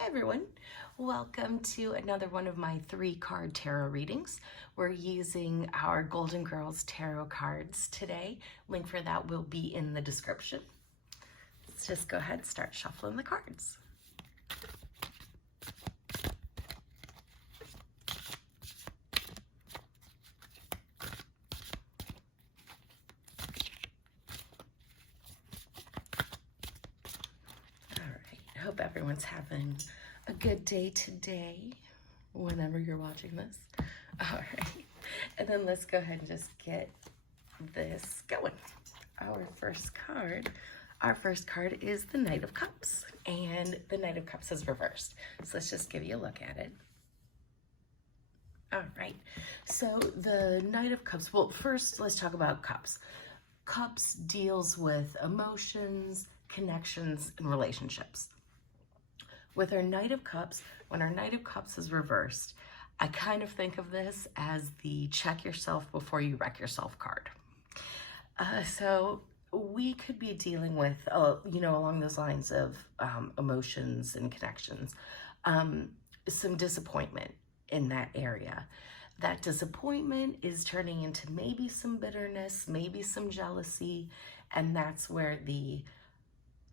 Hi everyone, welcome to another one of my 3-card tarot readings. We're using our Golden Girls tarot cards today. Link for that will be in the description. Let's just go ahead and start shuffling the cards. I hope everyone's having a good day today, whenever you're watching this. All right, and then let's go ahead and just get this going. Our first card is the Knight of Cups, and the Knight of Cups is reversed. So let's just give you a look at it. All right, so the Knight of Cups, well, first let's talk about cups. Cups deals with emotions, connections, and relationships. With our Knight of Cups, when our Knight of Cups is reversed, I kind of think of this as the check yourself before you wreck yourself card. So we could be dealing with, along those lines of emotions and connections, some disappointment in that area. That disappointment is turning into maybe some bitterness, maybe some jealousy, and that's where the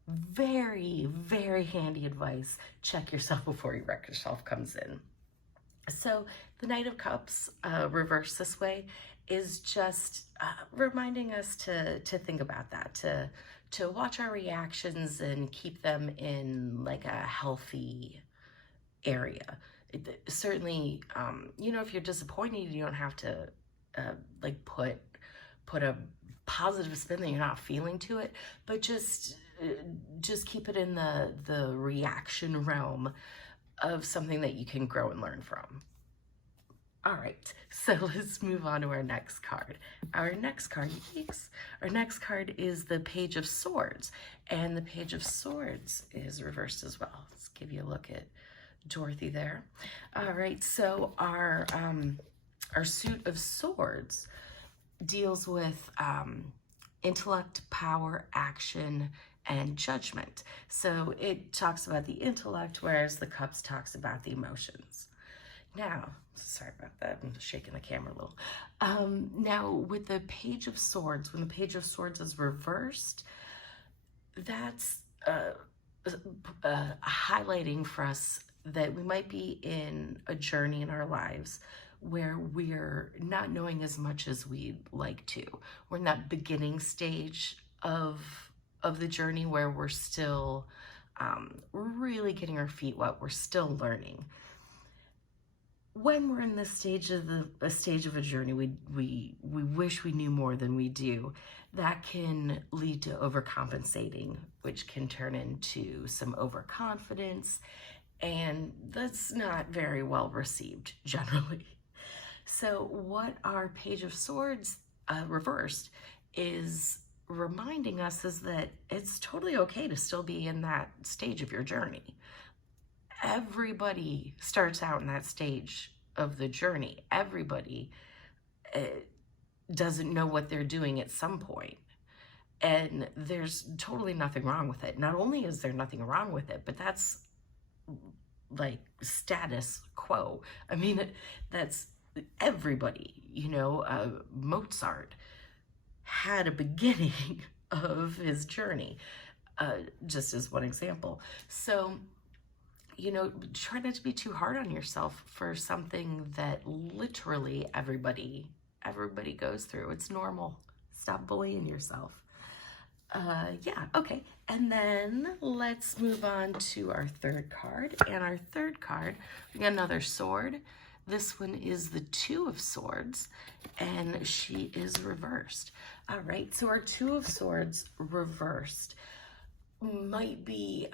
very, very handy advice, check yourself before you wreck yourself, comes in. So the Knight of Cups reversed this way is just reminding us to think about that, to watch our reactions and keep them in like a healthy area. Certainly, if you're disappointed, you don't have to put a positive spin that you're not feeling to it, but just keep it in the reaction realm of something that you can grow and learn from. All right, so let's move on to our next card. Our next card is the Page of Swords, and the Page of Swords is reversed as well. Let's give you a look at Dorothy there. All right, so our suit of swords deals with intellect, power, action, and judgment. So it talks about the intellect, whereas the Cups talks about the emotions. Now, sorry about that, I'm shaking the camera a little. Now, with the Page of Swords, when the Page of Swords is reversed, that's highlighting for us that we might be in a journey in our lives where we're not knowing as much as we'd like to. We're in that beginning stage of the journey where we're still really getting our feet wet. We're still learning. When we're in this stage of a journey, we wish we knew more than we do. That can lead to overcompensating, which can turn into some overconfidence, and that's not very well received generally. So what our Page of Swords reversed is reminding us is that it's totally okay to still be in that stage of your journey. Everybody starts out in that stage of the journey. Everybody doesn't know what they're doing at some point. And there's totally nothing wrong with it. Not only is there nothing wrong with it, but that's like status quo. I mean, that's everybody, Mozart had a beginning of his journey, just as one example. So, try not to be too hard on yourself for something that literally everybody goes through. It's normal. Stop bullying yourself. Okay. And then let's move on to our third card. And our third card, we got another sword. This one is the Two of Swords, and she is reversed. All right, so our Two of Swords reversed might be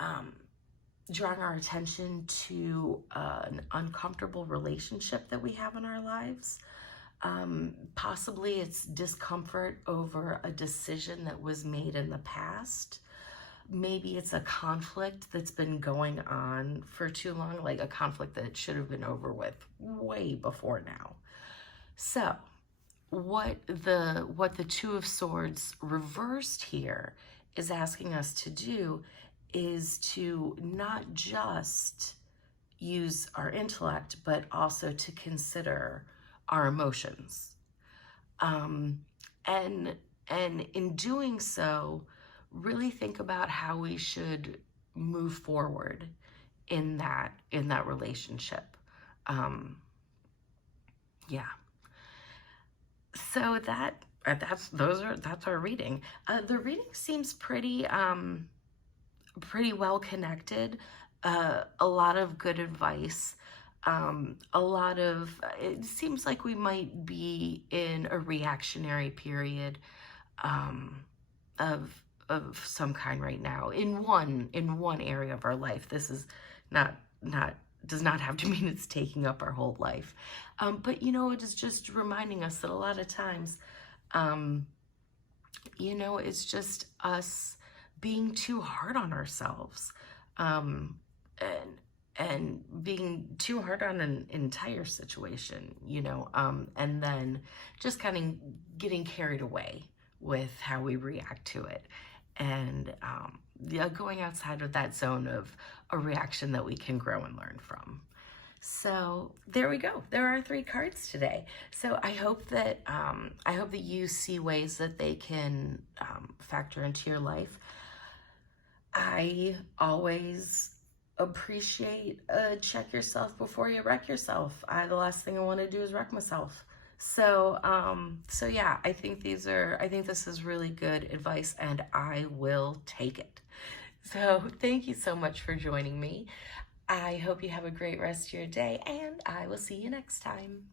drawing our attention to an uncomfortable relationship that we have in our lives. Possibly it's discomfort over a decision that was made in the past. Maybe it's a conflict that's been going on for too long, like a conflict that should have been over with way before now. So what the Two of Swords reversed here is asking us to do is to not just use our intellect, but also to consider our emotions. And in doing so, really think about how we should move forward in that relationship. Yeah. So that's our reading. The reading seems pretty well connected. A lot of good advice. It seems like we might be in a reactionary period of some kind right now in one area of our life. This is not does not have to mean it's taking up our whole life. But it is just reminding us that a lot of times, it's just us being too hard on ourselves, and being too hard on an entire situation, and then just kind of getting carried away with how we react to it, and going outside of that zone of a reaction that we can grow and learn from. So there we go. There are 3 cards today. So I hope that you see ways that they can factor into your life. I always appreciate check yourself before you wreck yourself. The last thing I want to do is wreck myself. So yeah, I think this is really good advice, and I will take it. So thank you so much for joining me. I hope you have a great rest of your day, and I will see you next time.